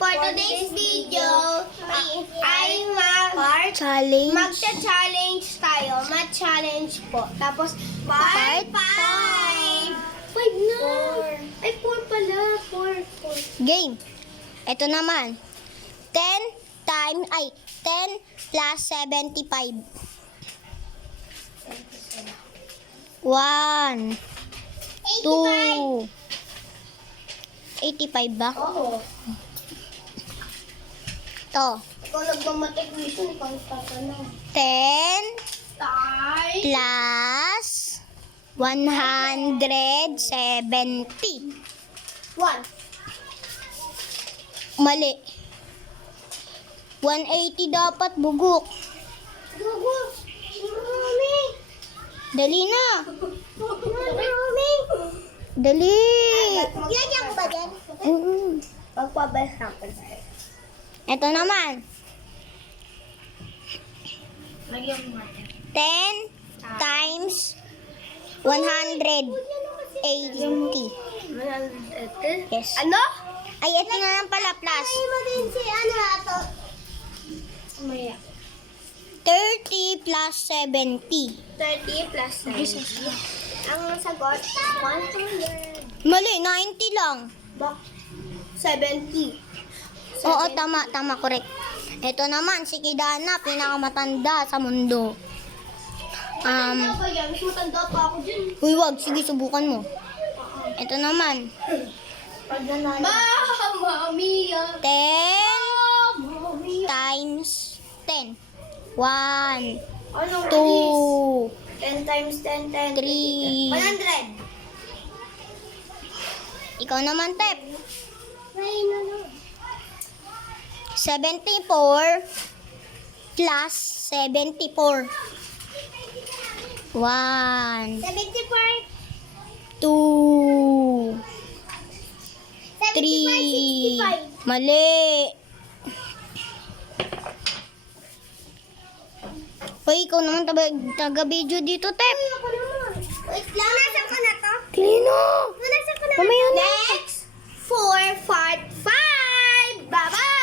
For today's video, ay Challenge. magcha-challenge tayo. Ma-challenge po. Tapos, part 5. 5 na. Ay, 4 pala. 4. Game. Ito naman. 10 plus 75. 1, 2, 85 ba? Oo. Ito. Ikaw nagmamatriculation, ikaw tatanong. 10 Time. plus 170. 1. Mali. 180 dapat, bugok. Gugu. Marami. Dali na. Marami. Dali. Ilagyan ko ba dyan? Pagpabasa ko tayo. Ito naman. Lagyan mo natin. 10 times 180. Yes. Ano? Ay, ito na lang pala, plus. Ay mo din si ano ato. Maya. 30 plus 70. 30 plus 70. Ang sagot, 100. Mali, 90 lang. Bak. 70. Oo, tama, correct. Ito naman, si Kidana, pinakamatanda sa mundo. Ano ba yan? Mas matanda pa ako dyan. Uy, wag, sige, subukan mo. Ito naman, Pag nanalo. Mami yan. 10 Mami yan. times 10. 1, Anong 2, 10 times 10, 10. 3. 100. Ikaw naman, Tep. Ay, ano? 74 plus 74. 1, 74. 2, 75, 3. Mali. Hoy, ikaw naman taga-video dito, Tep. Ako naman. Wait lang. Nasaan ko na to? Klino. Nasaan ko na? Mamaya na. Next, for part 5. Bye-bye!